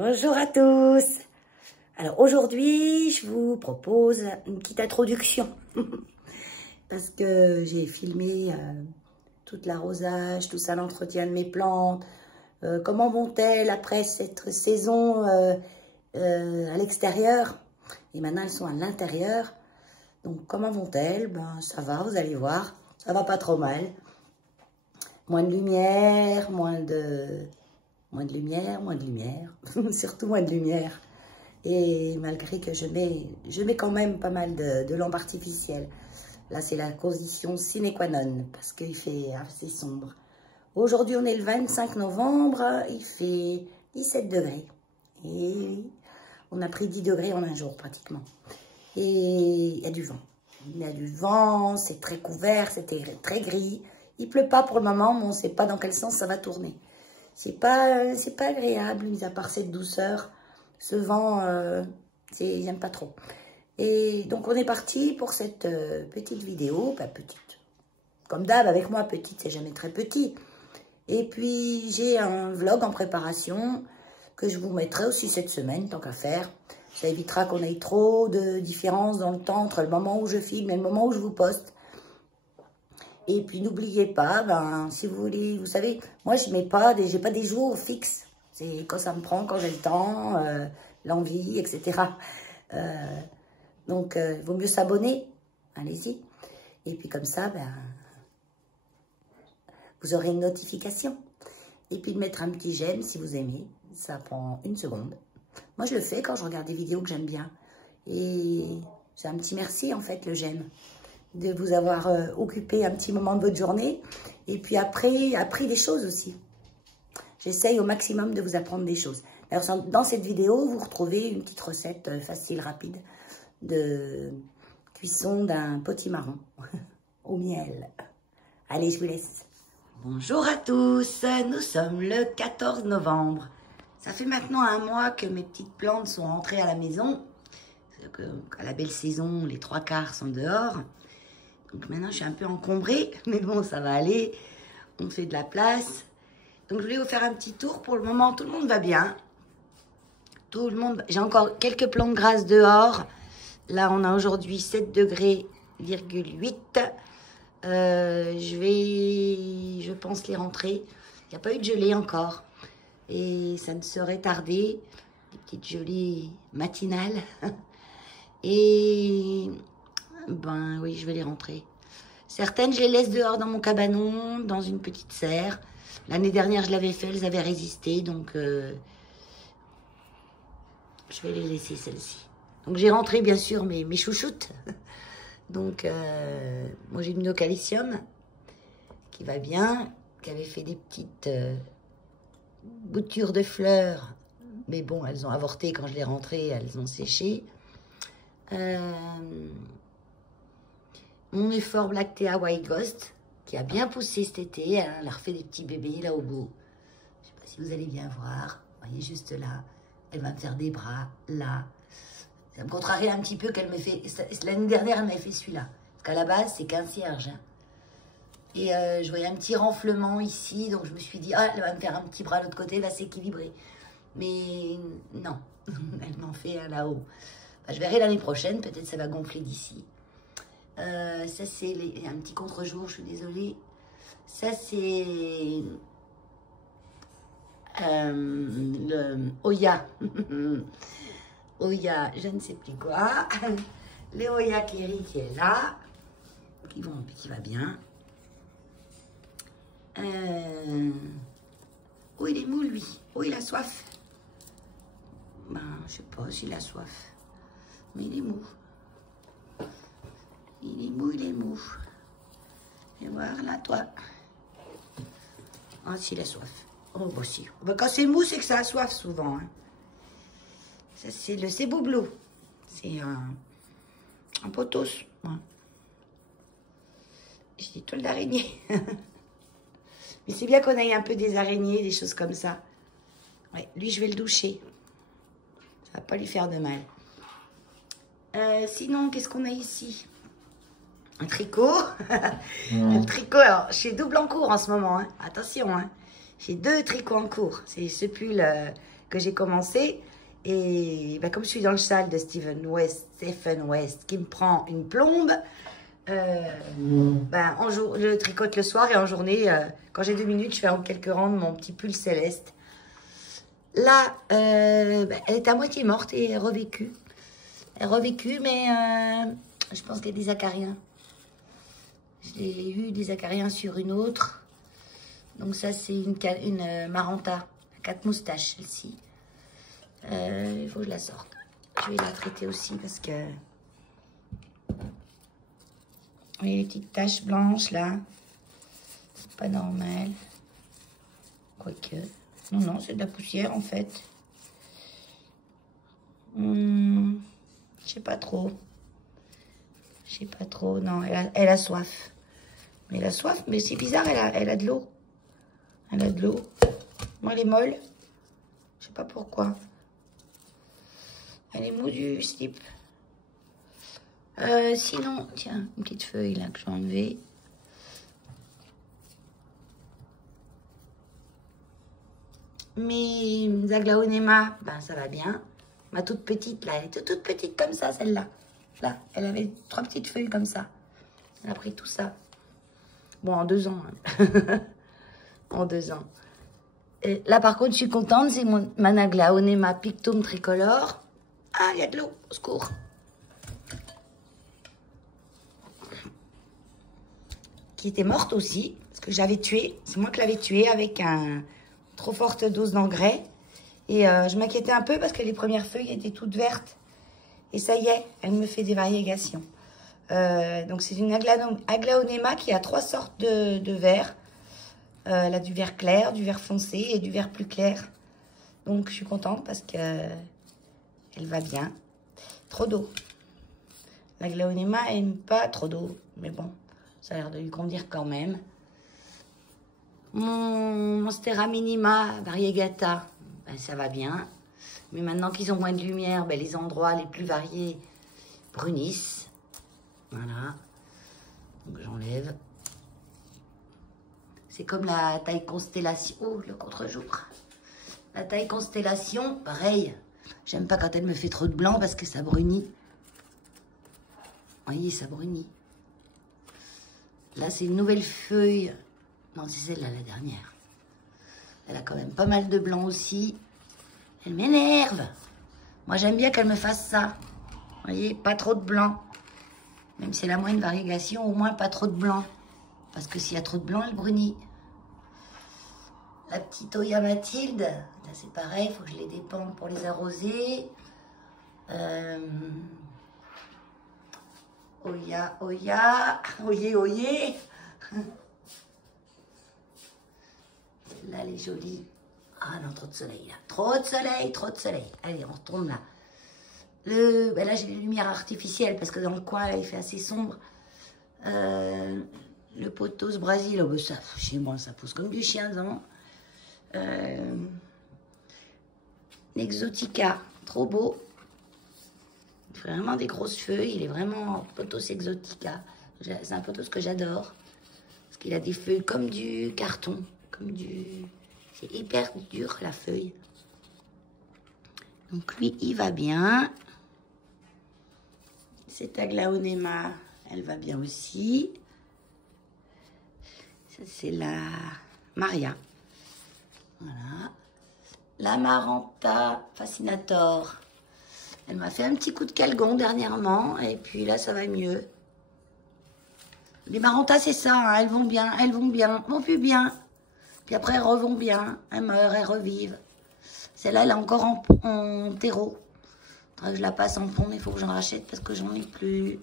Bonjour à tous. Alors aujourd'hui, je vous propose une petite introduction parce que j'ai filmé tout l'arrosage, tout ça, l'entretien de mes plantes. Comment vont-elles après cette saison à l'extérieur? Et maintenant, elles sont à l'intérieur. Donc, comment vont-elles? Ben, ça va, vous allez voir. Ça va pas trop mal. Moins de lumière, moins de lumière, surtout moins de lumière. Et malgré que je mets quand même pas mal de lampes artificielles. Là, c'est la condition sine qua non, parce qu'il fait assez sombre. Aujourd'hui, on est le 25 novembre, il fait 17 degrés. Et on a pris 10 degrés en un jour, pratiquement. Et il y a du vent. Il y a du vent, c'est très couvert, c'était très gris. Il pleut pas pour le moment, mais on ne sait pas dans quel sens ça va tourner. C'est pas agréable, mis à part cette douceur. Ce vent, j'aime pas trop. Et donc, on est parti pour cette petite vidéo. Pas petite. Comme d'hab, avec moi, petite, c'est jamais très petit. Et puis, j'ai un vlog en préparation que je vous mettrai aussi cette semaine, tant qu'à faire. Ça évitera qu'on ait trop de différences dans le temps entre le moment où je filme et le moment où je vous poste. Et puis, n'oubliez pas, ben, si vous voulez, vous savez, moi, j'ai pas des jours fixes. C'est quand ça me prend, quand j'ai le temps, l'envie, etc. Donc, il vaut mieux s'abonner. Allez-y. Et puis, comme ça, ben, vous aurez une notification. Et puis, de mettre un petit j'aime si vous aimez. Ça prend 1 seconde. Moi, je le fais quand je regarde des vidéos que j'aime bien. Et c'est un petit merci, en fait, le j'aime. De vous avoir occupé un petit moment de votre journée. Et puis après, appris des choses aussi. J'essaye au maximum de vous apprendre des choses. D'ailleurs, dans cette vidéo, vous retrouvez une petite recette facile, rapide, de cuisson d'un potimarron au miel. Allez, je vous laisse. Bonjour à tous, nous sommes le 14 novembre. Ça fait maintenant 1 mois que mes petites plantes sont rentrées à la maison. À la belle saison, les 3/4 sont dehors. Donc maintenant, je suis un peu encombrée, mais bon, ça va aller. On fait de la place. Donc, je voulais vous faire un petit tour. Pour le moment, tout le monde va bien. Tout le monde... J'ai encore quelques plantes grasses dehors. Là, on a aujourd'hui 7 degrés, 8. Je pense les rentrer. Il n'y a pas eu de gelée encore. Et ça ne saurait tarder. Des petites gelées matinales. Et... ben oui, je vais les rentrer. Certaines, je les laisse dehors dans mon cabanon, dans une petite serre. L'année dernière, je l'avais fait, elles avaient résisté, donc je vais les laisser, celles-ci. Donc, j'ai rentré, bien sûr, mes chouchoutes. Donc, moi, j'ai une Nocalicium qui va bien, qui avait fait des petites boutures de fleurs. Mais bon, elles ont avorté quand je l'ai rentrée, elles ont séché. Mon effort Blactea White Ghost, qui a bien poussé cet été. Elle a refait des petits bébés là au bout. Je ne sais pas si vous allez bien voir. Vous voyez juste là. Elle va me faire des bras là. Ça me contrarie un petit peu qu'elle me fait... L'année dernière, elle m'avait fait celui-là. Parce qu'à la base, c'est qu'un cierge. Hein. Et je voyais un petit renflement ici. Donc je me suis dit, ah, elle va me faire un petit bras de l'autre côté. Elle va s'équilibrer. Mais non. Elle m'en fait un là-haut. Enfin, je verrai l'année prochaine. Peut-être ça va gonfler d'ici. Ça, c'est un petit contre-jour, je suis désolée. Ça, c'est le Oya. Oya, je ne sais plus quoi. Le Oya Kerry qui est là. Qui va bien. Oh, il est mou, lui. Oh, il a soif. Ben, je sais pas s'il a soif. Mais il est mou. Il est mou, il est mou. Et voir là, toi. Ah, s'il a soif. Oh, bah si. Bah, quand c'est mou, c'est que ça a soif souvent. Hein. Ça, c'est le Ceboblou. C'est un potos. Ouais. J'ai des toiles d'araignée. Mais c'est bien qu'on ait un peu des araignées, des choses comme ça. Ouais, lui, je vais le doucher. Ça va pas lui faire de mal. Sinon, qu'est-ce qu'on a ici? Un tricot. Un tricot, alors, je suis double en cours en ce moment. Hein. Attention, hein. J'ai 2 tricots en cours. C'est ce pull que j'ai commencé. Et ben, comme je suis dans le châle de Stephen West, qui me prend une plombe, ben, je tricote le soir et en journée, quand j'ai 2 minutes, je fais en quelques rangs mon petit pull céleste. Là, ben, elle est à moitié morte et revécue. Elle est revécue, mais je pense qu'il y a des acariens. J'ai eu des acariens sur une autre. Donc ça, c'est une Maranta à 4 moustaches, celle-ci. Il faut que je la sorte. Je vais la traiter aussi parce que... Vous voyez les petites taches blanches, là. C'est pas normal. Quoique... Non, non, c'est de la poussière, en fait. Je sais pas trop. Je sais pas trop. Non, elle a soif. Mais elle a soif, mais c'est bizarre, elle a de l'eau. Elle a de l'eau. Moi, elle est molle. Je sais pas pourquoi. Elle est mou du slip. Sinon, tiens, une petite feuille là que je vais enlever. Mes aglaonema, ben ça va bien. Ma toute petite là, elle était toute petite comme ça, celle-là. Là, elle avait 3 petites feuilles comme ça. Elle a pris tout ça. Bon, en 2 ans. Hein. En 2 ans. Et là, par contre, je suis contente. C'est mon Aglaonema Pictum tricolore. Ah, il y a de l'eau. Au secours. Qui était morte aussi. Parce que j'avais tué. C'est moi qui l'avais tuée avec une trop forte dose d'engrais. Et je m'inquiétais un peu parce que les premières feuilles étaient toutes vertes. Et ça y est, elle me fait des variegations. Donc, c'est une Aglaonema qui a 3 sortes de vert. Elle a du vert clair, du vert foncé et du vert plus clair. Donc, je suis contente parce que elle va bien. Trop d'eau. L'Aglaonema aime pas trop d'eau. Mais bon, ça a l'air de lui convenir quand même. Mon Monstera Minima Variegata, ben, ça va bien. Mais maintenant qu'ils ont moins de lumière, ben, les endroits les plus variés brunissent. Voilà. Donc, j'enlève. C'est comme la taille constellation. Oh, le contre-jour. La taille constellation, pareil. J'aime pas quand elle me fait trop de blanc parce que ça brunit. Vous voyez, ça brunit. Là, c'est une nouvelle feuille. Non, c'est celle-là, la dernière. Elle a quand même pas mal de blanc aussi. Elle m'énerve. Moi, j'aime bien qu'elle me fasse ça. Vous voyez, pas trop de blanc. Même si elle a moins de variegation, au moins pas trop de blanc. Parce que s'il y a trop de blanc, elle brunit. La petite Oya Mathilde, c'est pareil, il faut que je les dépende pour les arroser. Oya, oyé, oyé. Là, elle est jolie. Ah non, trop de soleil là. Trop de soleil, trop de soleil. Allez, on retourne là. Ben là, j'ai les lumières artificielles parce que dans le coin, là, il fait assez sombre. Le pothos Brésil, oh, ben ça, chez moi, ça pousse comme du chien, non? L'exotica, trop beau. Il fait vraiment des grosses feuilles. Il est vraiment pothos exotica. C'est un pothos que j'adore. Parce qu'il a des feuilles comme du carton. Comme du... C'est hyper dur, la feuille. Donc lui, il va bien. Cette Aglaonema, elle va bien aussi. Ça, c'est la Maria. Voilà. La Maranta Fascinator. Elle m'a fait un petit coup de calgon dernièrement. Et puis là, ça va mieux. Les Marantas, c'est ça. Hein, elles vont bien, elles vont bien. Vont plus bien. Puis après, elles revont bien. Elles meurent, elles revivent. Celle-là, elle est encore en terreau. Faudrait que je la passe en pont. Il faut que j'en rachète parce que j'en ai plus.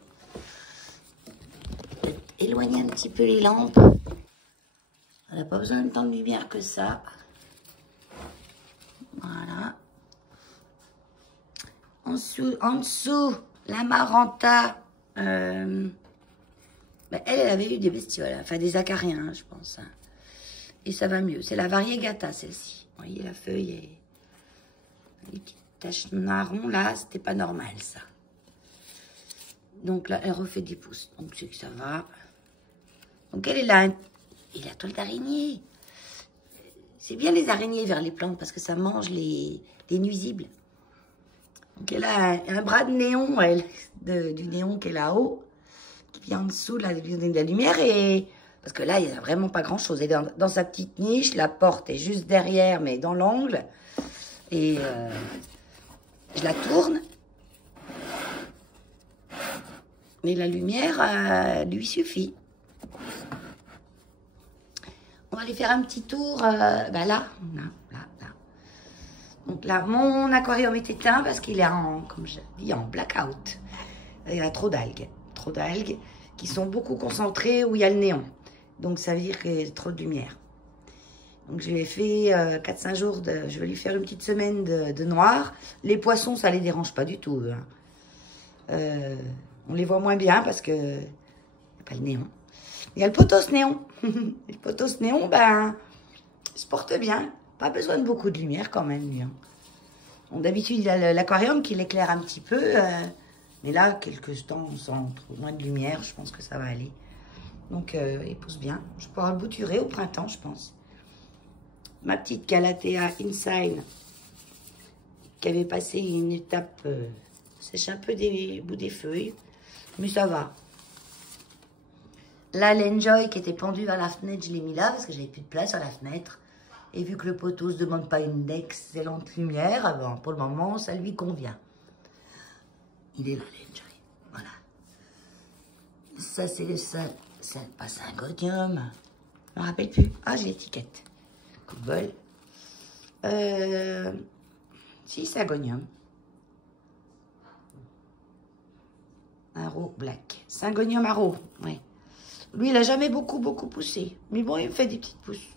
Éloigner un petit peu les lampes. Elle n'a pas besoin de tant de lumière que ça. Voilà. En dessous, la Maranta. Ben, elle avait eu des bestioles, enfin des acariens, hein, je pense. Hein. Et ça va mieux. C'est la Variegata, celle-ci. Vous voyez, la feuille est... Les petites taches marron, là, c'était pas normal, ça. Donc là, elle refait des pouces. Donc c'est que ça va. Donc elle est là. Et la toile d'araignée. C'est bien les araignées vers les plantes parce que ça mange les nuisibles. Donc elle a un bras de néon, elle, du néon qui est là-haut, qui vient en dessous de la lumière. Et parce que là, il n'y a vraiment pas grand-chose. Elle est dans sa petite niche, la porte est juste derrière, mais dans l'angle. Et je la tourne. Mais la lumière lui suffit. On va aller faire un petit tour, là. Donc là, mon aquarium est éteint parce qu'il est comme je dis, en blackout. Il y a trop d'algues qui sont beaucoup concentrées où il y a le néon. Donc ça veut dire qu'il y a trop de lumière. Donc je lui ai fait 4-5 jours, je vais lui faire une petite semaine de noir. Les poissons, ça les dérange pas du tout. Hein. On les voit moins bien parce que il n'y a pas le néon. Il y a le potos néon. Le potos néon, ben, il se porte bien. Pas besoin de beaucoup de lumière quand même, lui. Hein. Bon, d'habitude, il a l'aquarium qui l'éclaire un petit peu. Mais là, quelques temps sans trop moins de lumière, je pense que ça va aller. Donc, il pousse bien. Je pourrai le bouturer au printemps, je pense. Ma petite Calathea Inside, qui avait passé une étape, sèche un peu des bouts des feuilles. Mais ça va. Là, l'Enjoy qui était pendu vers la fenêtre, je l'ai mis là parce que j'avais plus de place à la fenêtre. Et vu que le poteau ne se demande pas une excellente lumière, bon, pour le moment, ça lui convient. Il est là, l'Enjoy. Voilà. Ça, c'est pas Syngonium. Je me rappelle plus. Ah, j'ai l'étiquette. Coup de bol. Si, Syngonium. Arrow black. Syngonium arrow, oui. Lui, il n'a jamais beaucoup poussé. Mais bon, il me fait des petites pousses.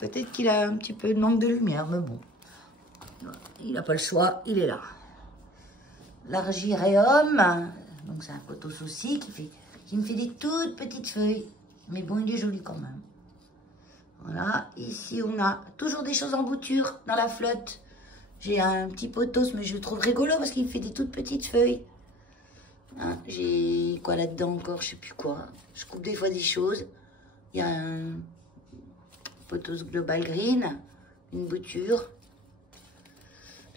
Peut-être qu'il a un petit peu de manque de lumière, mais bon. Il n'a pas le choix, il est là. L'Argyreum, donc c'est un potos aussi, qui me fait des toutes petites feuilles. Mais bon, il est joli quand même. Voilà, ici on a toujours des choses en bouture dans la flotte. J'ai un petit potos, mais je le trouve rigolo parce qu'il me fait des toutes petites feuilles. Hein, j'ai quoi là-dedans encore, je sais plus quoi. Je coupe des fois des choses. Il y a un potos Global Green, une bouture.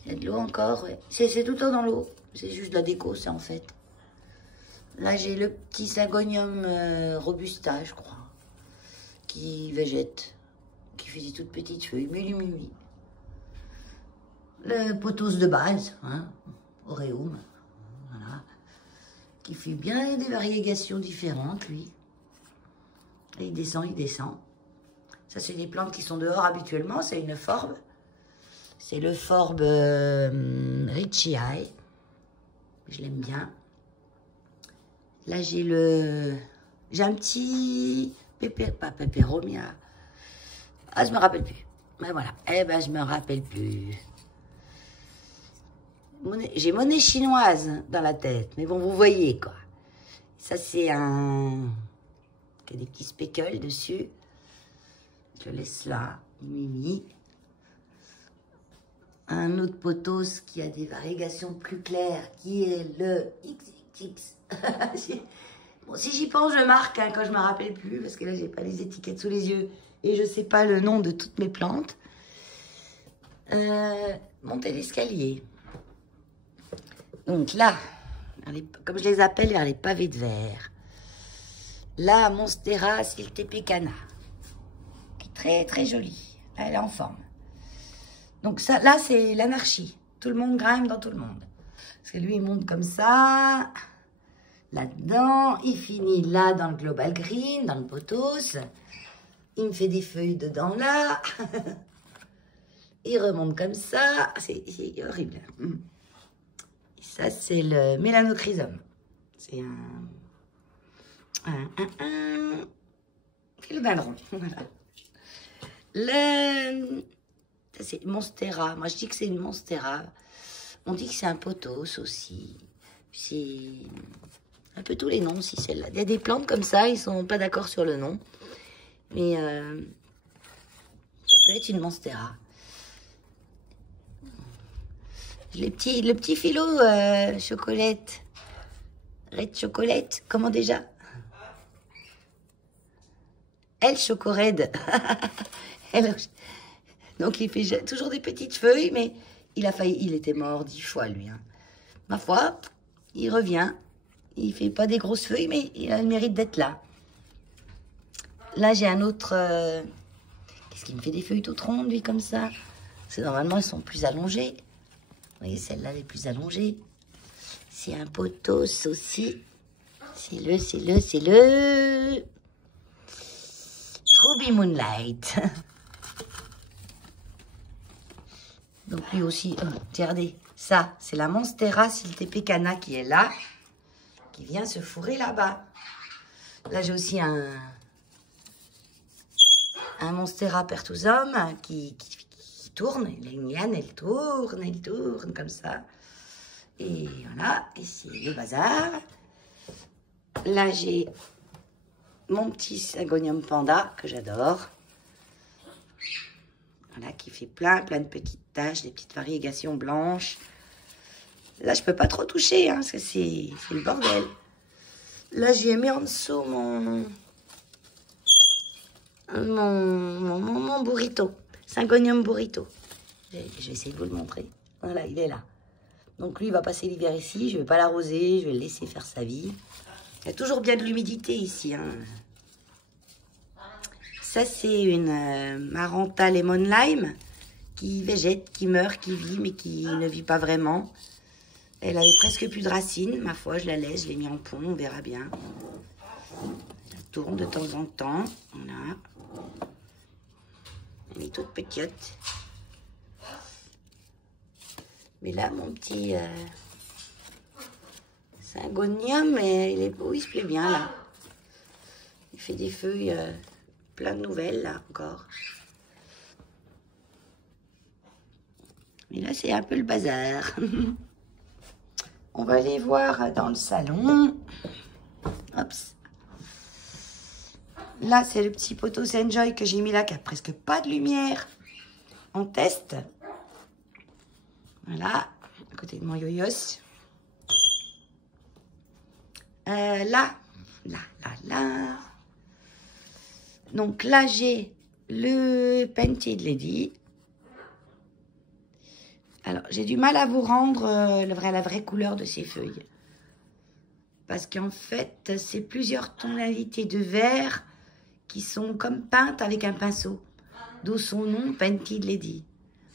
Il y a de l'eau encore, ouais. C'est tout le temps dans l'eau. C'est juste de la déco, ça en fait. Là, j'ai le petit Syngonium Robusta, je crois, qui végète, qui fait des toutes petites feuilles, mulu. Le potos de base, hein, Aureum, voilà, qui fait bien des variégations différentes, lui. Et il descend. Ça, c'est des plantes qui sont dehors habituellement, c'est une forbe. C'est le forbe Richie Eye. Je l'aime bien. Là, j'ai un petit pas Peperomia. Ah, je me rappelle plus. Mais voilà. Eh ben, je me rappelle plus. J'ai monnaie chinoise dans la tête. Mais bon, vous voyez, quoi. Ça, c'est un... Il y a des petits speckles dessus. Je le laisse là. Mimi. Un autre potos qui a des variégations plus claires, qui est le XXX. Bon, si j'y pense, je marque hein, quand je ne me rappelle plus, parce que là, j'ai pas les étiquettes sous les yeux et je sais pas le nom de toutes mes plantes. Monter l'escalier. Donc là, comme je les appelle, vers les pavés de verre. Là, Monstera Siltepecana, qui est très très jolie. Là, elle est en forme. Donc ça, là, c'est l'anarchie. Tout le monde grimpe dans tout le monde. Parce que lui, il monte comme ça, là-dedans. Il finit là, dans le Global Green, dans le potos. Il me fait des feuilles dedans, là. Il remonte comme ça. C'est horrible. Et ça, c'est le mélanochrysum. C'est un philodendron. Voilà. C'est Monstera. Moi, je dis que c'est une Monstera. On dit que c'est un potos aussi. C'est un peu tous les noms aussi, celle-là. Il y a des plantes comme ça, ils sont pas d'accord sur le nom. Mais ça peut être une Monstera. Le petit philo chocolate. Red chocolate. Comment déjà? Elle chocored. Donc il fait toujours des petites feuilles, mais il était mort 10 fois lui. Hein. Ma foi, il revient. Il fait pas des grosses feuilles, mais il a le mérite d'être là. Là, j'ai un autre... Qu'est-ce qui me fait des feuilles toutes rondes, lui, comme ça? C'est normalement, elles sont plus allongées. Vous voyez, celle-là, elle est plus allongée. C'est un pothos aussi. C'est le... Ruby Moonlight. Donc lui aussi, regardez, ça, c'est la Monstera siltepecana qui est là, qui vient se fourrer là-bas. Là, j'ai aussi un Monstera pertusum qui tourne. Une liane, elle tourne comme ça. Et voilà, ici le bazar. Là, j'ai mon petit Syngonium panda que j'adore. Voilà, qui fait plein de petites taches, des petites variegations blanches. Là, je peux pas trop toucher, hein, parce que c'est le bordel. Là, j'ai mis en dessous mon burrito, Syngonium burrito. Je vais essayer de vous le montrer. Voilà, il est là. Donc lui, il va passer l'hiver ici. Je vais pas l'arroser, je vais le laisser faire sa vie. Il y a toujours bien de l'humidité ici, hein. Ça, c'est une Maranta Lemon Lime qui végète, qui meurt, qui vit, mais qui ne vit pas vraiment. Elle avait presque plus de racines. Ma foi, je la laisse, je l'ai mis en pont, on verra bien. Elle tourne de temps en temps. Voilà. Elle est toute petite. Mais là, mon petit Syngonium, il se plaît bien, là. Il fait des feuilles... plein de nouvelles, là, encore. Mais là, c'est un peu le bazar. On va aller voir dans le salon. Oups. Là, c'est le petit Pothos Enjoy que j'ai mis là, qui a presque pas de lumière. En test. Voilà, à côté de mon yoyos. Là. Donc là, j'ai le Painted Lady. Alors, j'ai du mal à vous rendre la vraie couleur de ces feuilles. Parce qu'en fait, c'est plusieurs tonalités de vert qui sont comme peintes avec un pinceau. D'où son nom, Painted Lady.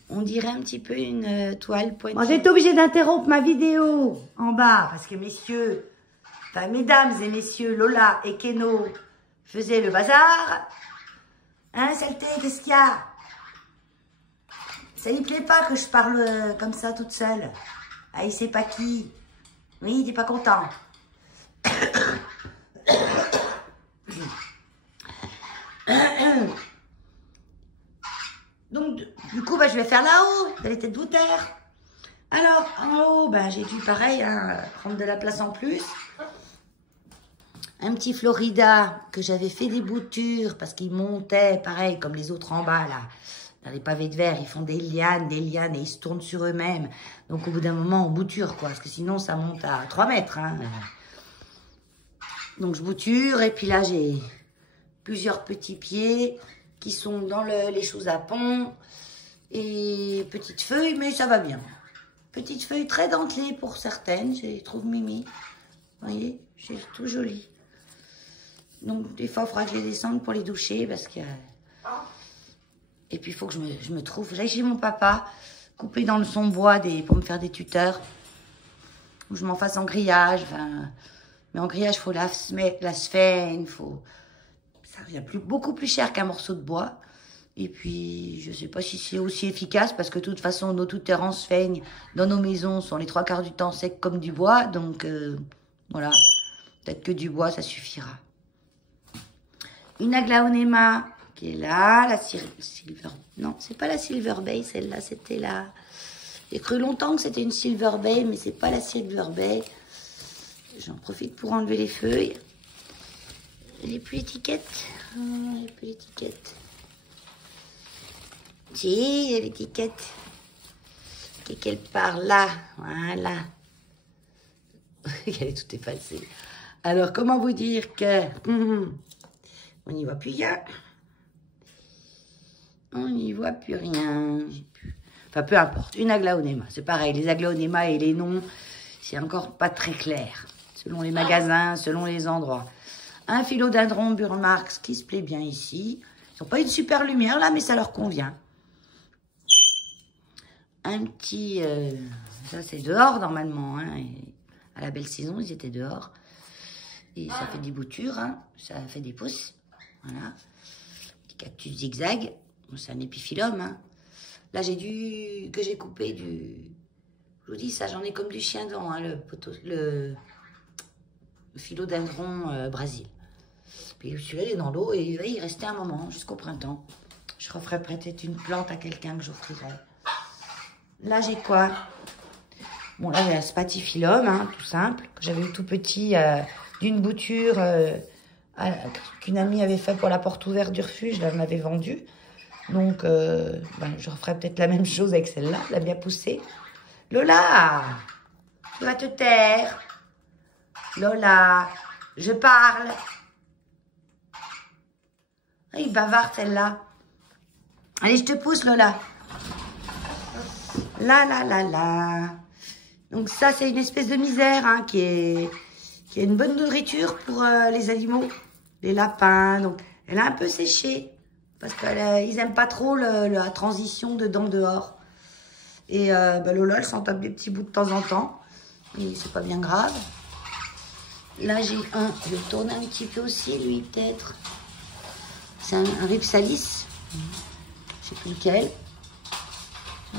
On dirait un petit peu une toile pointue. Bon, j'ai été obligée d'interrompre ma vidéo en bas. Parce que mesdames et messieurs, Lola et Keno faisaient le bazar. Hein, saleté, qu'est-ce qu'il y a? Ça lui plaît pas que je parle comme ça toute seule. Ah, il sait pas qui. Oui, il est pas content. Donc, du coup, je vais faire là-haut, dans les têtes d'auteur. Alors, en haut, j'ai dû, pareil, hein, prendre de la place en plus. Un petit Florida que j'avais fait des boutures parce qu'il montait, pareil, comme les autres en bas, là. Dans les pavés de verre, ils font des lianes, et ils se tournent sur eux-mêmes. Donc, au bout d'un moment, on bouture, quoi. Parce que sinon, ça monte à 3 mètres, hein. Donc, je bouture. Et puis là, j'ai plusieurs petits pieds qui sont dans les choses à pont. Et petites feuilles, mais ça va bien. Petites feuilles très dentelées pour certaines, je trouve mimi. Vous voyez, c'est tout joli. Donc, des fois, il faudra que je les descende pour les doucher parce que... Et puis, il faut que je me trouve... J'aille chez mon papa, couper dans le son bois pour me faire des tuteurs. Ou je m'en fasse en grillage. Enfin, mais en grillage, il faut la sphène. Ça revient beaucoup plus cher qu'un morceau de bois. Et puis, je ne sais pas si c'est aussi efficace parce que de toute façon, nos tuteurs en sphène dans nos maisons sont les 3/4 du temps secs comme du bois. Donc, voilà. Peut-être que du bois, ça suffira. Une Aglaonema qui est là, la Silver... Non, c'est pas la Silver Bay, celle-là, c'était la... J'ai cru longtemps que c'était une Silver Bay, mais c'est pas la Silver Bay. J'en profite pour enlever les feuilles. Elle n'est plus l'étiquette. Elle n'est plus l'étiquette. Si, il y a l'étiquette. Qui est quelque part là. Voilà. Elle est tout effacée. Alors, comment vous dire que... On n'y voit plus bien. On n'y voit plus rien. Enfin, peu importe. Une aglaonema. C'est pareil. Les aglaonema et les noms, c'est encore pas très clair. Selon les magasins, selon les endroits. Un philodendron Burle-Marx qui se plaît bien ici. Ils n'ont pas une super lumière là, mais ça leur convient. Un petit... ça, c'est dehors normalement. Hein, et à la belle saison, ils étaient dehors. Et ça fait des boutures. Hein, ça fait des pousses. Voilà. Petit cactus zigzag. C'est un épiphyllum. Hein. Là, que j'ai coupé du... Je vous dis, ça, j'en ai comme du chien dent, hein, le philodendron Brésil. Puis celui-là, il est dans l'eau et il va y rester un moment, jusqu'au printemps. Je referai peut-être une plante à quelqu'un que j'offrirai. Là, j'ai quoi? Bon, là, il y a un spathiphyllum, hein, tout simple, que j'avais eu tout petit, d'une bouture qu'une amie avait fait pour la porte ouverte du refuge. Là, elle m'avait vendu. Donc, je referai peut-être la même chose avec celle-là. Elle a bien poussé. Lola, tu vas te taire. Lola, je parle. Ah, il bavarde celle-là. Allez, je te pousse, Lola. Là. Donc ça, c'est une espèce de misère hein, qui est une bonne nourriture pour les animaux, les lapins. Donc, elle a un peu séché parce qu'ils n'aiment pas trop la transition dedans-dehors. Et Lola, elle s'en tape des petits bouts de temps en temps. Et c'est pas bien grave. Là, j'ai je vais tourner un petit peu aussi, lui, peut-être. C'est un Ripsalis. Je sais plus lequel.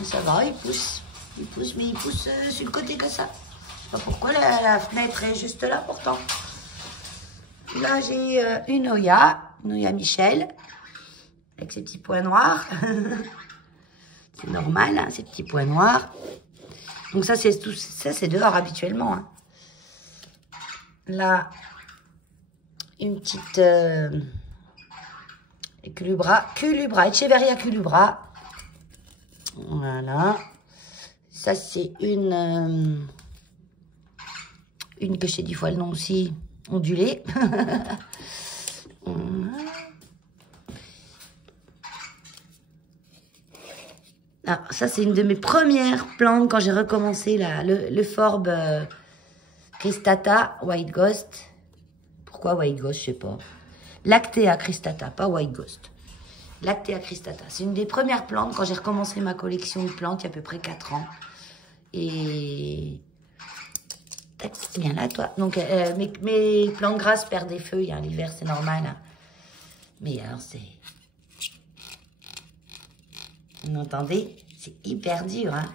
Ça va, il pousse. Il pousse, mais il pousse sur le côté comme ça. Je sais pas pourquoi la fenêtre est juste là, pourtant. Là, j'ai une Oya Michel, avec ses petits points noirs. C'est normal, hein, ces petits points noirs. Donc ça, c'est dehors habituellement. Hein. Là, une petite Culubra, Echeveria Culubra. Voilà. Ça, c'est une que je sais 10 fois le nom aussi, ondulée. Ah, ça, c'est une de mes premières plantes quand j'ai recommencé le Forbe Cristata White Ghost. Pourquoi White Ghost, je sais pas. Lactea Cristata, pas White Ghost. Lactea Cristata. C'est une des premières plantes quand j'ai recommencé ma collection de plantes il y a à peu près 4 ans. Et... Viens là, toi. Donc, mes plantes grasses perdent des feuilles. Hein. L'hiver, c'est normal. Hein. Mais alors, c'est... Vous m'entendez? C'est hyper dur. Hein.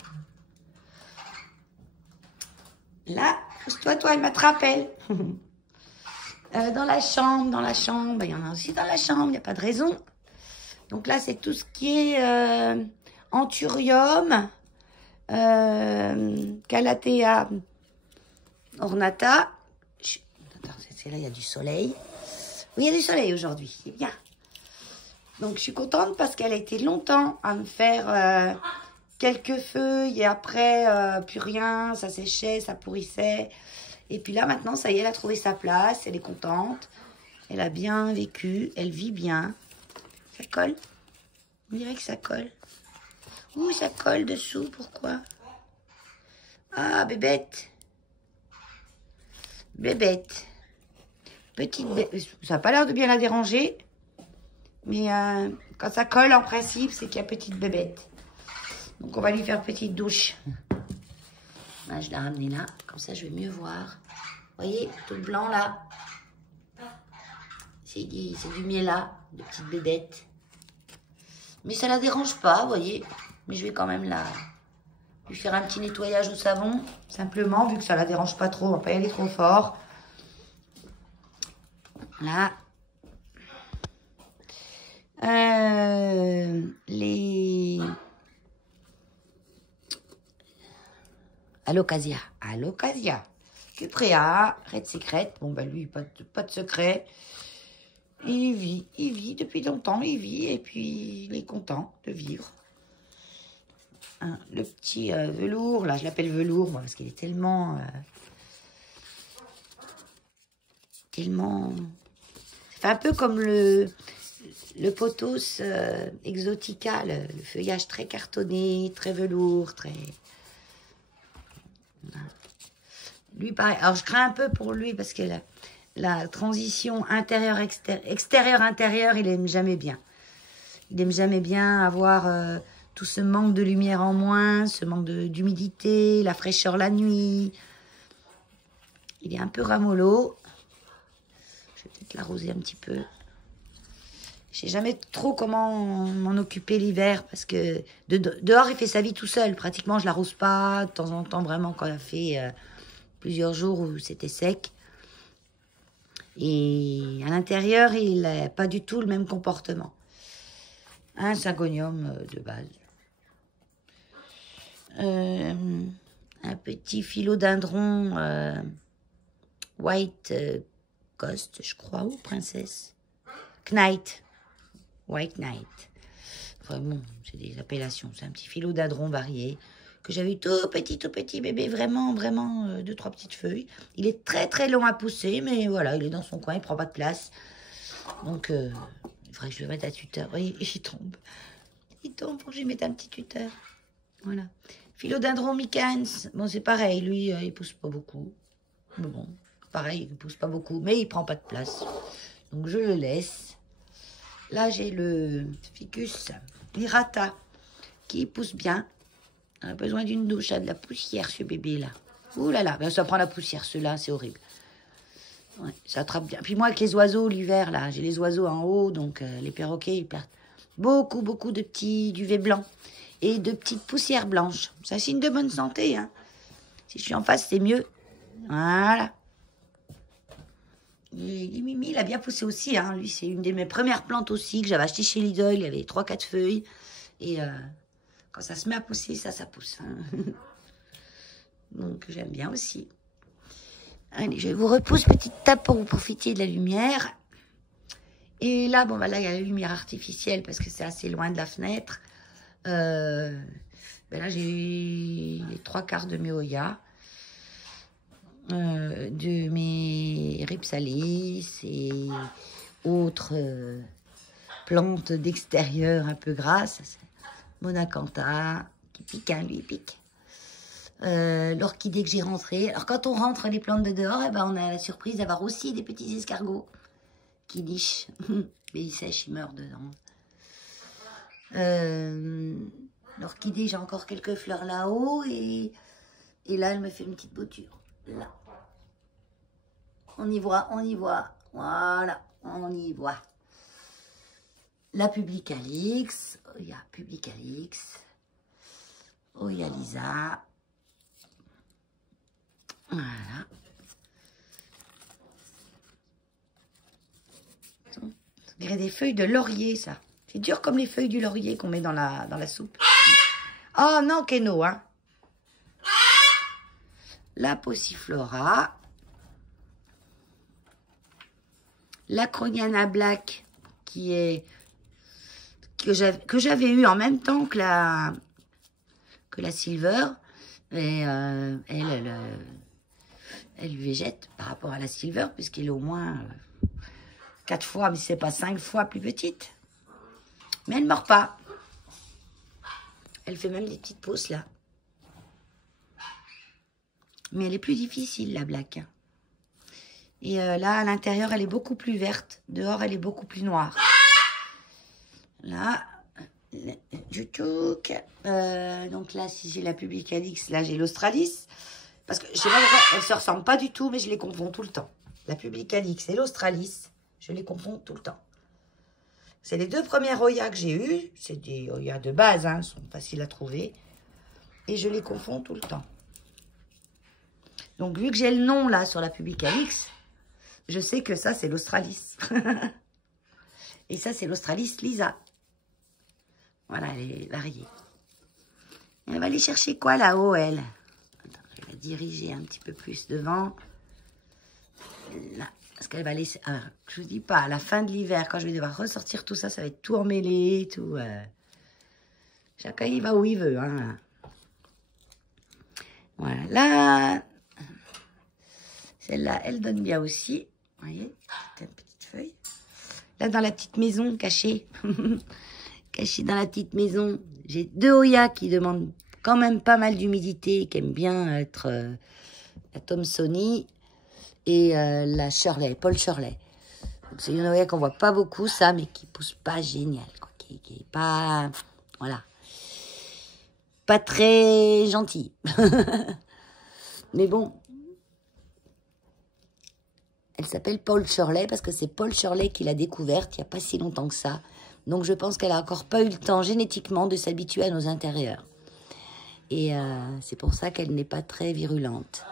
Là, pousse-toi, toi, elle m'attrape, elle. Dans la chambre, il y en a aussi dans la chambre, il n'y a pas de raison. Donc là, c'est tout ce qui est anthurium, Calathea ornata. Attends, c'est là, il y a du soleil. Oui, il y a du soleil aujourd'hui, c'est bien. Donc, je suis contente parce qu'elle a été longtemps à me faire quelques feuilles et après, plus rien, ça séchait, ça pourrissait. Et puis là, maintenant, ça y est, elle a trouvé sa place, elle est contente. Elle a bien vécu, elle vit bien. Ça colle. On dirait que ça colle. Ouh, ça colle dessous, pourquoi? Ah, bébête. Bébête. Petite bébête. Ça n'a pas l'air de bien la déranger. Mais quand ça colle, en principe, c'est qu'il y a petite bébête. Donc, on va lui faire petite douche. Là, je l'ai ramenée là. Comme ça, je vais mieux voir. Vous voyez, tout le blanc là. C'est du miel là, de petite bébête. Mais ça la dérange pas, vous voyez. Mais je vais quand même lui faire un petit nettoyage au savon. Simplement, vu que ça la dérange pas trop. On va pas y aller trop fort. Là. Les Alocasia, Cuprea, Red Secret. Bon bah lui, pas de secret. Il vit depuis longtemps, il vit et puis il est content de vivre. Hein, le petit velours, là je l'appelle velours moi, parce qu'il est tellement c'est un peu comme le pothos exotica, le feuillage très cartonné, très velours, très... Voilà. Lui, pareil. Alors, je crains un peu pour lui parce que la transition extérieur-intérieur, il aime jamais bien. Il aime jamais bien avoir tout ce manque de lumière en moins, ce manque d'humidité, la fraîcheur la nuit. Il est un peu ramollo. Je vais peut-être l'arroser un petit peu. Je sais jamais trop comment m'en occuper l'hiver parce que dehors, il fait sa vie tout seul. Pratiquement, je l'arrose pas. De temps en temps, vraiment, quand il a fait plusieurs jours où c'était sec. Et à l'intérieur, il n'a pas du tout le même comportement. Un syngonium de base. Un petit philodendron white ghost, je crois, ou princesse. Knight. White Knight. Enfin bon, c'est des appellations. C'est un petit philodendron varié que j'avais eu tout petit bébé, vraiment, 2-3 petites feuilles. Il est très très long à pousser, mais voilà, il est dans son coin, il prend pas de place. Donc, il faudrait que je le mette à tuteur. Oui, il tombe. Il tombe pour que je lui mette un petit tuteur. Voilà. Philodendron micans. Bon, c'est pareil, lui, il pousse pas beaucoup. Mais bon, pareil, il pousse pas beaucoup, mais il prend pas de place. Donc, je le laisse. Là, j'ai le ficus irata qui pousse bien. On a besoin d'une douche, de la poussière, ce bébé-là. Ouh là là, ben, ça prend la poussière, ceux-là, c'est horrible. Ouais, ça attrape bien. Puis moi, avec les oiseaux, l'hiver, là, j'ai les oiseaux en haut, donc les perroquets, ils perdent beaucoup de petits duvets blancs et de petites poussières blanches. Ça signe de bonne santé, hein. Si je suis en face, c'est mieux. Voilà. Et Mimi, il a bien poussé aussi, hein. Lui, c'est une de mes premières plantes aussi que j'avais acheté chez Lidl. Il y avait 3-4 feuilles. Et quand ça se met à pousser, ça pousse. Hein. Donc, j'aime bien aussi. Allez, je vous repousse petite tape pour vous profiter de la lumière. Et là, bon, bah là, il y a la lumière artificielle parce que c'est assez loin de la fenêtre. Ben là, j'ai les 3/4 de mes Hoya, de mes Ripsalis et autres plantes d'extérieur un peu grasses. Monacantha, qui pique, hein, lui, il pique. L'orchidée que j'ai rentrée. Alors, quand on rentre les plantes de dehors, eh ben, on a la surprise d'avoir aussi des petits escargots qui nichent. Mais ils sèchent, ils meurent dedans. L'orchidée, j'ai encore quelques fleurs là-haut. Et là, elle me fait une petite bouture. Là. On y voit. Voilà, on y voit. La Publicalix. Il y a Publicalix. Oyalisa. Voilà. On dirait des feuilles de laurier, ça. C'est dur comme les feuilles du laurier qu'on met dans la soupe. Oh non, Keno, hein. La Passiflora. La Croniana Black, qui est... que j'avais eu en même temps que la Silver. Et elle végète par rapport à la Silver, puisqu'elle est au moins 4 fois, mais c'est pas 5 fois plus petite. Mais elle ne mord pas. Elle fait même des petites pousses là. Mais elle est plus difficile, la Black. Et là, à l'intérieur, elle est beaucoup plus verte. Dehors, elle est beaucoup plus noire. Là, du touc. Donc là, si j'ai la Publicalix, là, j'ai l'Australis. Parce que je sais pas pourquoi, elles ne se ressemblent pas du tout, mais je les confonds tout le temps. La Publicalix et l'Australis, je les confonds tout le temps. C'est les 2 premières Hoya que j'ai eues. C'est des Hoya de base, hein, sont faciles à trouver. Et je les confonds tout le temps. Donc, vu que j'ai le nom là sur la Publicalix, je sais que ça, c'est l'Australis. Et ça, c'est l'Australis Lisa. Voilà, elle est variée. Elle va aller chercher quoi là-haut, elle? Attends, je vais la diriger un petit peu plus devant. Là. Parce qu'elle va laisser... Alors, je vous dis pas, à la fin de l'hiver, quand je vais devoir ressortir tout ça, ça va être tout emmêlé, tout... Chacun y va où il veut, hein. Voilà. Celle-là, elle donne bien aussi. Vous voyez, c'est une petite feuille. Là, dans la petite maison, cachée. Cachée dans la petite maison. J'ai 2 Oya qui demandent quand même pas mal d'humidité, qui aiment bien être la Thomsoni et la Shirley, Paul Shirley. C'est une Oya qu'on voit pas beaucoup, ça, mais qui pousse pas génial, quoi. Qui est pas... Voilà. Pas très gentille. Mais bon. Elle s'appelle Paul Shirley parce que c'est Paul Shirley qui l'a découverte il n'y a pas si longtemps que ça. Donc je pense qu'elle a encore pas eu le temps génétiquement de s'habituer à nos intérieurs. Et c'est pour ça qu'elle n'est pas très virulente.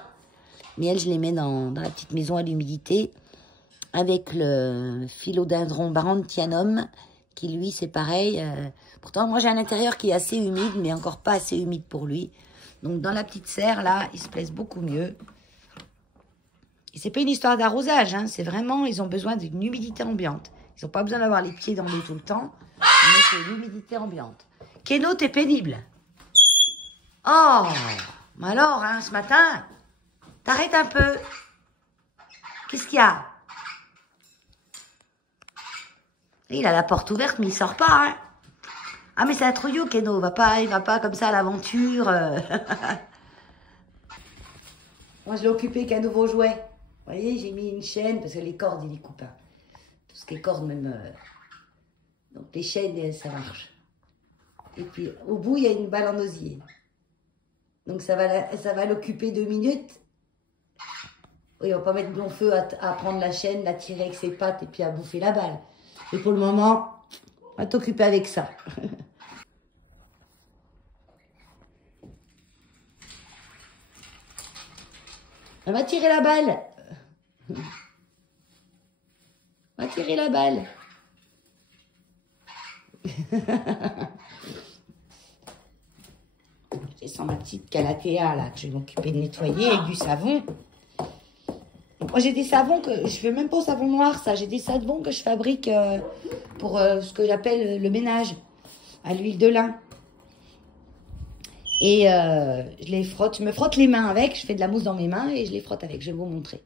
Mais elle, je les mets dans la petite maison à l'humidité avec le philodendron barantianum qui lui c'est pareil. Pourtant moi j'ai un intérieur qui est assez humide mais encore pas assez humide pour lui. Donc dans la petite serre là, il se plaise beaucoup mieux. Et c'est pas une histoire d'arrosage, hein, c'est vraiment, ils ont besoin d'une humidité ambiante. Ils n'ont pas besoin d'avoir les pieds dans l'eau tout le temps, mais c'est l'humidité ambiante. Keno, t'es pénible. Oh, mais alors, hein, ce matin, t'arrêtes un peu. Qu'est-ce qu'il y a? Il a la porte ouverte, mais il sort pas, hein. Ah, mais c'est un trouillou, Keno, il va pas comme ça à l'aventure. Moi, je l'ai occupé qu'un nouveau jouet. Vous voyez, j'ai mis une chaîne, parce que les cordes, il les coupe. Hein. Tout ce qui est cordes, même. Donc, les chaînes, ça marche. Et puis, au bout, il y a une balle en osier. Donc, ça va l'occuper 2 minutes. Oui, on va pas mettre long feu à prendre la chaîne, la tirer avec ses pattes et puis à bouffer la balle. Et pour le moment, on va t'occuper avec ça. On va tirer la balle. On va tirer la balle. Je descends ma petite calathea là, que je vais m'occuper de nettoyer avec du savon. Moi j'ai des savons que je fais même pas au savon noir, ça. J'ai des savons que je fabrique pour ce que j'appelle le ménage à l'huile de lin. Et je les frotte, je me frotte les mains avec, je fais de la mousse dans mes mains et je les frotte avec, je vais vous montrer.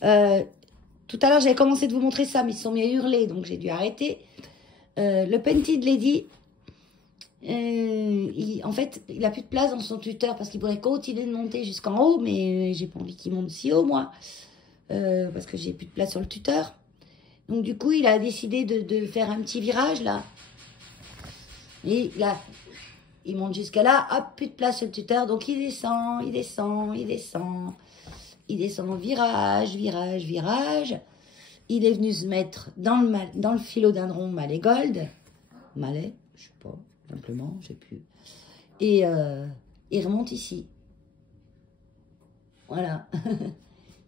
Tout à l'heure, j'avais commencé de vous montrer ça, mais ils se sont mis à hurler, donc j'ai dû arrêter. Le Pented Lady, en fait, il n'a plus de place dans son tuteur parce qu'il pourrait continuer de monter jusqu'en haut, mais j'ai pas envie qu'il monte si haut, moi, parce que j'ai plus de place sur le tuteur. Donc, du coup, il a décidé de faire un petit virage, là. Et là, il monte jusqu'à là, hop, plus de place sur le tuteur, donc il descend, il descend, il descend. Il descend, virage, virage, virage. Il est venu se mettre dans le philodendron Malais-Gold. Malais, je sais pas, simplement, je sais plus. Et il remonte ici. Voilà.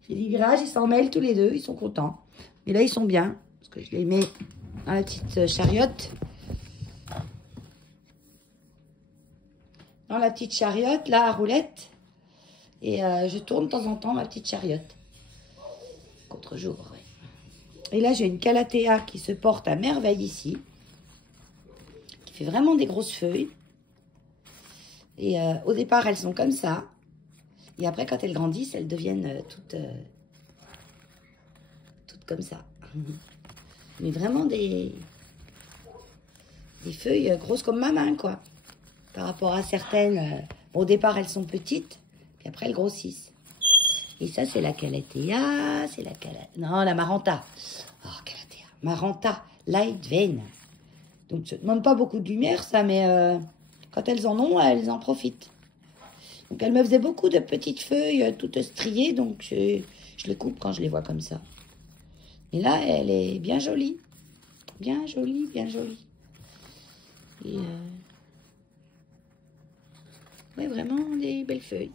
J'ai dit virage, ils s'en mêlent tous les deux, ils sont contents. Et là, ils sont bien, parce que je les mets dans la petite chariote. Dans la petite chariote, là, à roulette. Et je tourne de temps en temps ma petite chariote. Contre jour, oui. Et là, j'ai une calathea qui se porte à merveille ici. Qui fait vraiment des grosses feuilles. Et au départ, elles sont comme ça. Et après, quand elles grandissent, elles deviennent toutes comme ça. Mais vraiment des feuilles grosses comme ma main, quoi. Par rapport à certaines, au départ, elles sont petites. Puis après, elles grossissent. Et ça, c'est la calathea. C'est la Non, la maranta. Oh, calathea. Maranta light vein. Donc, ça ne demande pas beaucoup de lumière, ça, mais quand elles en ont, elles en profitent. Donc, elles me faisaient beaucoup de petites feuilles toutes striées. Donc, je les coupe quand je les vois comme ça. Et là, elle est bien jolie. Bien jolie, bien jolie. Et ouais, vraiment des belles feuilles.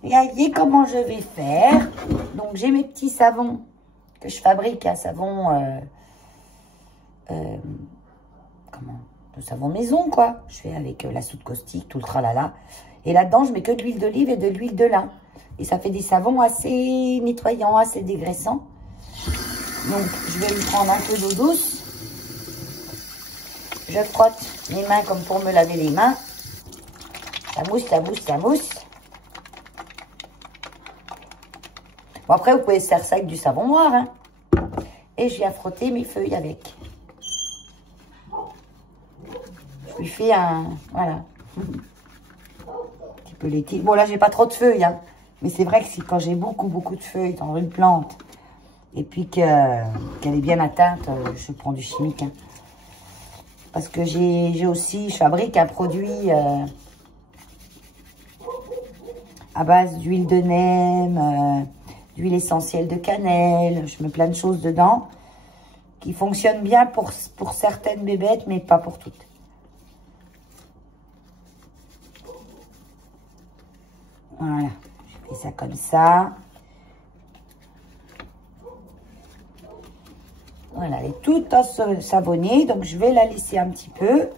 Regardez comment je vais faire. Donc, j'ai mes petits savons que je fabrique à savon... comment? De savon maison, quoi. Je fais avec la soude caustique, tout le tralala. Et là-dedans, je mets que de l'huile d'olive et de l'huile de lin. Et ça fait des savons assez nettoyants, assez dégraissants. Donc, je vais me prendre un peu d'eau douce. Je frotte mes mains comme pour me laver les mains. Ça mousse, ça mousse, ça mousse. Bon, après, vous pouvez se faire ça avec du savon noir. Hein. et je viens frotter mes feuilles avec. Je lui fais un... Voilà. Un petit peu l'été. Bon, là, j'ai pas trop de feuilles, hein. Mais c'est vrai que si quand j'ai beaucoup de feuilles dans une plante, et puis qu'elle est bien atteinte, je prends du chimique, hein. Parce que j'ai aussi, je fabrique un produit à base d'huile de neem, d'huile essentielle de cannelle. Je mets plein de choses dedans qui fonctionnent bien pour certaines bébêtes, mais pas pour toutes. Voilà, je fais ça comme ça. Voilà, elle est toute savonnée, donc je vais la laisser un petit peu.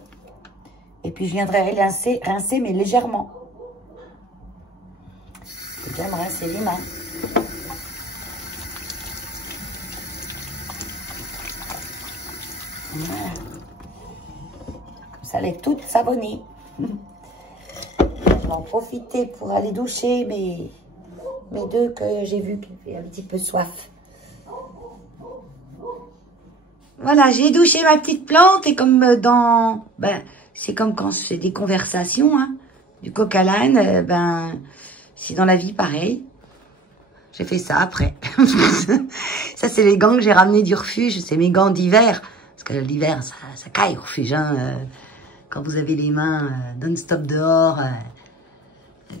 Et puis je viendrai rincer mais légèrement. Je vais bien me rincer les mains. Voilà. Comme ça, elle est toute savonnée. Je vais en profiter pour aller doucher mes deux que j'ai vu qui avaient un petit peu soif. Voilà, j'ai douché ma petite plante et comme dans... c'est comme quand je fais des conversations, hein, du coq à l'âne, c'est dans la vie pareil. J'ai fait ça après. Ça, c'est les gants que j'ai ramenés du refuge. C'est mes gants d'hiver. Parce que l'hiver, ça caille au refuge. Hein, quand vous avez les mains non-stop dehors.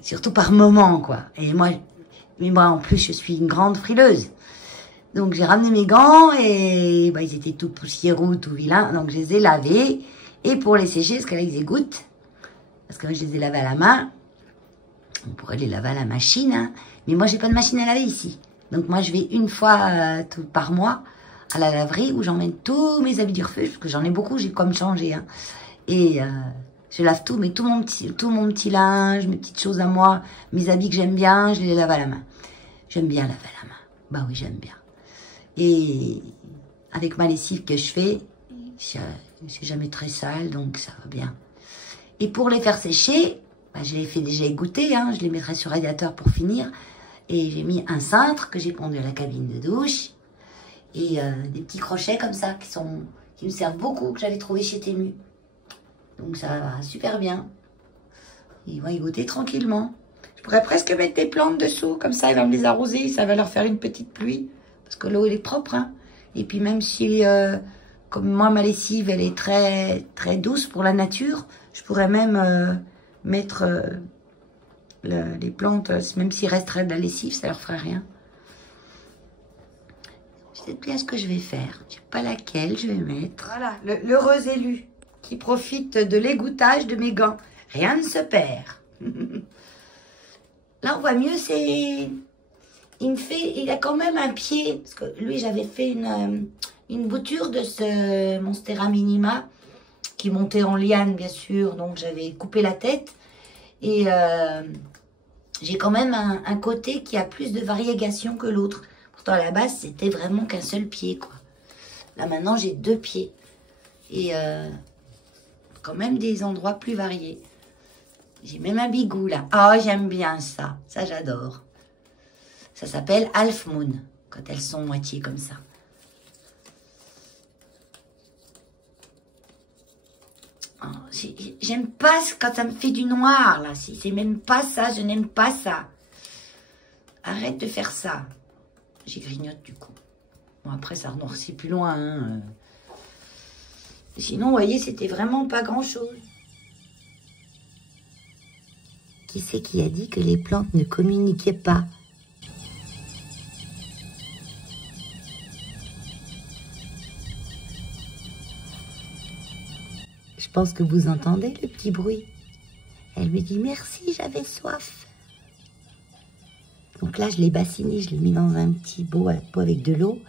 Surtout par moment, quoi. Et moi, en plus, je suis une grande frileuse. Donc, j'ai ramené mes gants et ils étaient tout poussiéreux, tout vilains. Donc, je les ai lavés. Et pour les sécher, parce que là, ils égouttent. Parce que moi, je les ai lavés à la main. On pourrait les laver à la machine, hein. Mais moi, j'ai pas de machine à laver ici. Donc, moi, je vais une fois par mois à la laverie où j'emmène tous mes habits du refuge. Parce que j'en ai beaucoup, j'ai comme changé, hein. Et je lave tout, mais tout mon petit linge, mes petites choses à moi, mes habits que j'aime bien, je les lave à la main. J'aime bien laver à la main. Bah oui, j'aime bien. Et avec ma lessive que je fais, c'est jamais très sale, donc ça va bien. Et pour les faire sécher, je les fais déjà égoutter, hein, je les mettrai sur radiateur pour finir. Et j'ai mis un cintre que j'ai pondu à la cabine de douche. Et des petits crochets comme ça qui me servent beaucoup, que j'avais trouvé chez Temu. Donc ça va super bien. Ils vont égoutter tranquillement. Je pourrais presque mettre des plantes dessous, comme ça ils vont me les arroser, ça va leur faire une petite pluie. Parce que l'eau elle est propre, hein. Et puis même si, comme moi ma lessive elle est très très douce pour la nature, je pourrais même mettre les plantes, même s'il resterait de la lessive, ça leur ferait rien. Je sais bien ce que je vais faire. Je sais pas laquelle je vais mettre. Voilà, l'heureux élu qui profite de l'égouttage de mes gants. Rien ne se perd. Là, on voit mieux, il a quand même un pied. Parce que lui, j'avais fait une bouture de ce Monstera Minima qui montait en liane, bien sûr. Donc, j'avais coupé la tête. Et j'ai quand même un côté qui a plus de variégation que l'autre. Pourtant, à la base, c'était vraiment qu'un seul pied, quoi. Là, maintenant, j'ai 2 pieds. Et quand même des endroits plus variés. J'ai même un bigou, là. Ah, j'aime bien ça. Ça, j'adore. Ça s'appelle Half Moon, quand elles sont moitié comme ça. Oh, j'aime pas quand ça me fait du noir, là. C'est même pas ça, je n'aime pas ça. Arrête de faire ça. J'y grignote, du coup. Bon, après, ça renoircit plus loin, hein. Sinon, vous voyez, c'était vraiment pas grand-chose. Qui c'est qui a dit que les plantes ne communiquaient pas? Je pense que vous entendez le petit bruit. Elle me dit merci, j'avais soif. Donc là, je l'ai bassiné, je l'ai mis dans un petit pot avec de l'eau.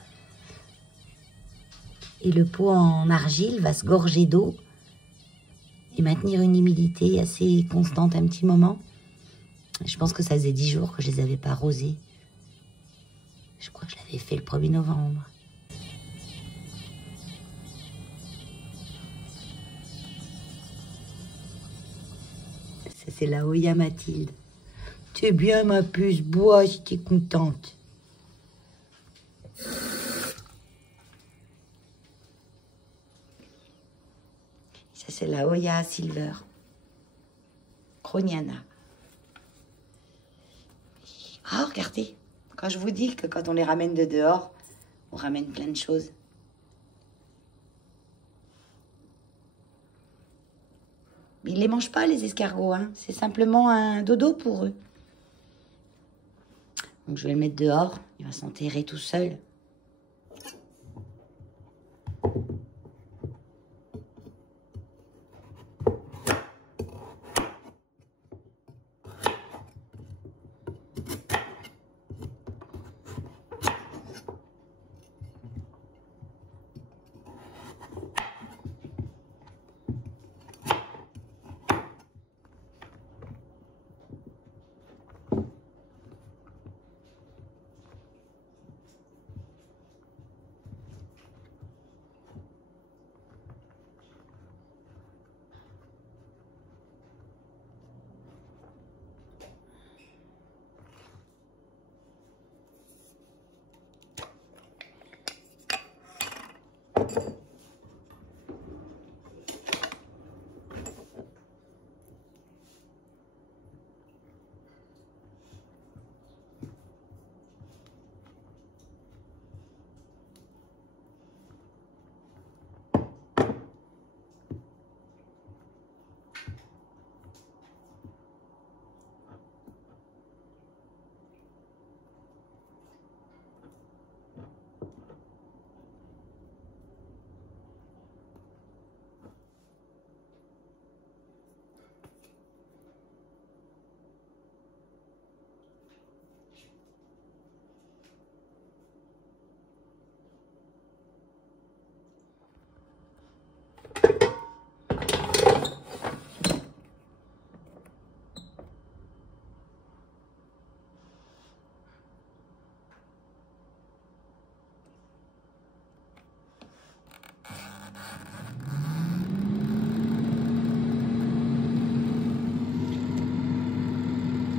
Et le pot en argile va se gorger d'eau et maintenir une humidité assez constante un petit moment. Je pense que ça faisait 10 jours que je les avais pas arrosés. Je crois que je l'avais fait le 1er novembre. Ça, c'est la Oya Mathilde. C'est bien, ma puce, bois si t'es contente. c'est la Hoya Silver. Croniana. Ah, regardez. Quand je vous dis que quand on les ramène de dehors, on ramène plein de choses. Mais ils ne les mangent pas, les escargots. Hein. C'est simplement un dodo pour eux. Donc, je vais le mettre dehors. Il va s'enterrer tout seul.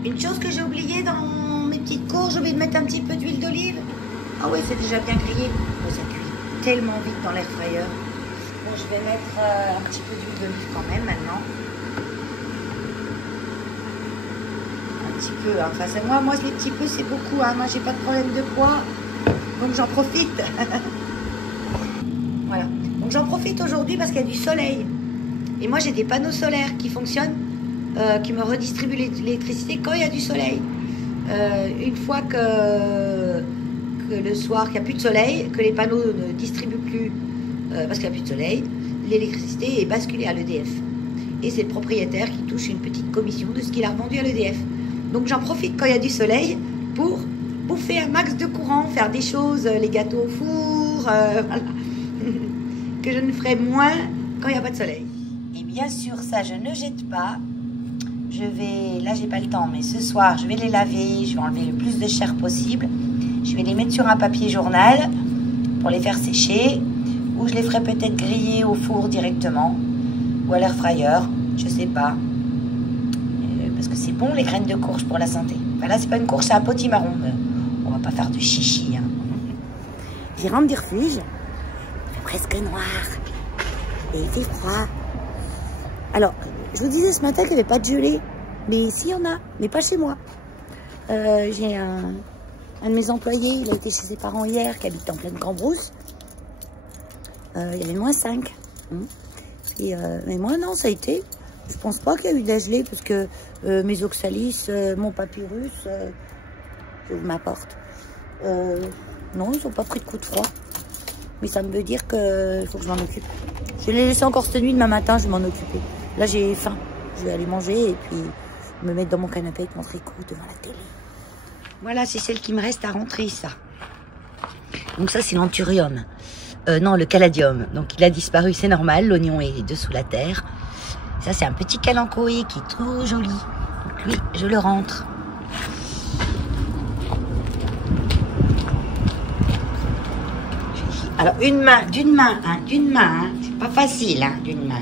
Une chose que j'ai oubliée dans mes petites courges, j'ai oublié de mettre un petit peu d'huile d'olive. Ah ouais, c'est déjà bien grillé. Oh, ça cuit tellement vite dans l'air fryer. Bon, je vais mettre un petit peu d'huile d'olive quand même maintenant. Un petit peu, hein. Enfin, c'est moi les petits peu, c'est beaucoup. Hein. Moi, j'ai pas de problème de poids, donc j'en profite. Voilà. Donc j'en profite aujourd'hui parce qu'il y a du soleil. Et moi, j'ai des panneaux solaires qui fonctionnent. Qui me redistribue l'électricité quand il y a du soleil. Une fois que le soir, qu'il n'y a plus de soleil, que les panneaux ne distribuent plus parce qu'il n'y a plus de soleil, l'électricité est basculée à l'EDF. Et c'est le propriétaire qui touche une petite commission de ce qu'il a revendu à l'EDF. Donc j'en profite quand il y a du soleil pour bouffer un max de courant, faire des choses, les gâteaux au four, voilà. Que je ne ferai moins quand il n'y a pas de soleil. Et bien sûr, ça je ne jette pas. Je vais, là j'ai pas le temps, mais ce soir je vais les laver, je vais enlever le plus de chair possible. Je vais les mettre sur un papier journal pour les faire sécher, ou je les ferai peut-être griller au four directement, ou à l'air fryer, je sais pas. Parce que c'est bon les graines de courge pour la santé. Enfin là c'est pas une courge, c'est un potimarron. On va pas faire de chichi. Hein. J'y rentre du refuge, il fait presque noir, et il fait froid. Alors, je vous disais ce matin qu'il n'y avait pas de gelée, mais ici il y en a, mais pas chez moi. J'ai un de mes employés, il a été chez ses parents hier, qui habite en pleine Cambrousse. Il y avait -5. Mais moi non, ça a été. Je pense pas qu'il y a eu de la gelée, parce que mes oxalis, mon papyrus, je vous m'apporte. Non, ils n'ont pas pris de coup de froid. Mais ça me veut dire qu'il faut que je m'en occupe. Je vais les laisser encore cette nuit, demain matin, je vais m'en occuper. Là, j'ai faim. Je vais aller manger et puis me mettre dans mon canapé avec mon tricot devant la télé. Voilà, c'est celle qui me reste à rentrer, ça. Donc ça, c'est l'anthurium. Non, le caladium. Donc il a disparu, c'est normal. L'oignon est dessous la terre. Ça, c'est un petit calanchoé qui est trop joli. Donc lui, je le rentre. Alors, d'une main, hein, c'est pas facile, hein, d'une main.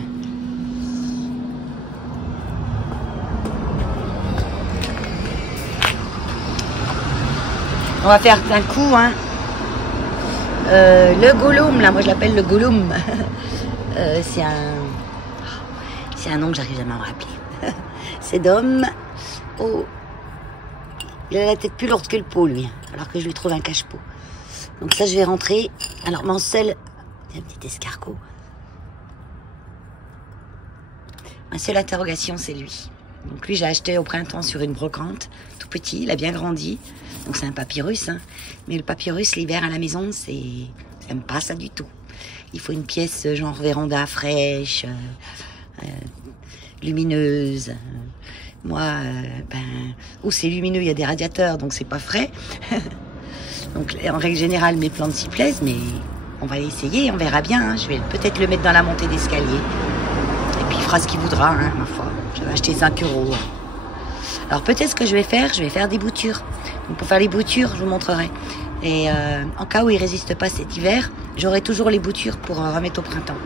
On va faire un coup, hein. Le Gollum, là, moi je l'appelle le Gollum. C'est un... C'est un nom que j'arrive jamais à me rappeler. C'est Dom. Oh. Il a la tête plus lourde que le pot, lui. Alors que je lui trouve un cache-pot. Donc ça, je vais rentrer. Alors, mon seul... Un petit escargot. Ma seule interrogation, c'est lui. Donc lui, j'ai acheté au printemps sur une brocante. Tout petit, il a bien grandi. Donc c'est un papyrus. Hein. Mais le papyrus, l'hiver à la maison, j'aime pas ça du tout. Il faut une pièce genre véranda fraîche, lumineuse. Moi, où c'est lumineux, il y a des radiateurs, donc c'est pas frais. Donc en règle générale, mes plantes s'y plaisent, mais on va essayer, on verra bien. Hein. Je vais peut-être le mettre dans la montée d'escalier. Et puis il fera ce qu'il voudra, hein, ma foi. J'avais acheté 5 €. Alors peut-être ce que je vais faire des boutures. Donc pour faire les boutures, je vous montrerai. Et en cas où il résiste pas cet hiver, j'aurai toujours les boutures pour remettre au printemps.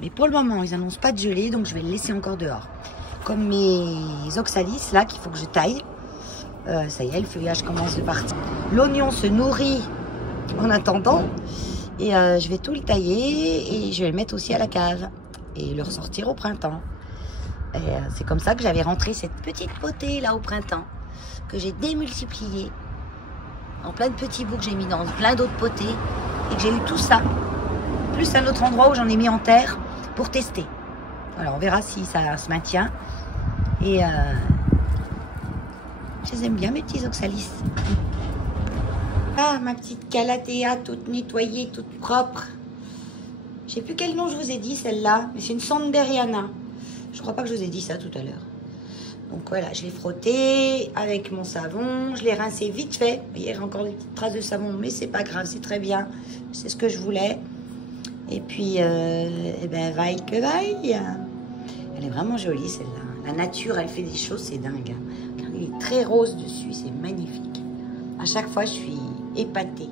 Mais pour le moment, ils annoncent pas de gelée, donc je vais le laisser encore dehors. Comme mes oxalis, là, qu'il faut que je taille. Ça y est, le feuillage commence de partir. L'oignon se nourrit en attendant. Et je vais tout le tailler et je vais le mettre aussi à la cave. Et le ressortir au printemps. Et c'est comme ça que j'avais rentré cette petite potée là au printemps. Que j'ai démultipliée. En plein de petits bouts que j'ai mis dans plein d'autres potées. Et que j'ai eu tout ça. Plus un autre endroit où j'en ai mis en terre pour tester. Alors on verra si ça se maintient. Et je les aime bien mes petits oxalis. Ah, ma petite calathea toute nettoyée, toute propre. Je sais plus quel nom je vous ai dit celle-là, mais c'est une Sanderiana. Je crois pas que je vous ai dit ça tout à l'heure. Donc voilà, je l'ai frotté avec mon savon, je l'ai rincé vite fait. Vous voyez, j'ai encore des petites traces de savon, mais c'est pas grave, c'est très bien. C'est ce que je voulais. Et puis, eh ben, vaille que vaille. Elle est vraiment jolie celle-là. La nature, elle fait des choses, c'est dingue. Il est très rose dessus, c'est magnifique. À chaque fois, je suis épatée.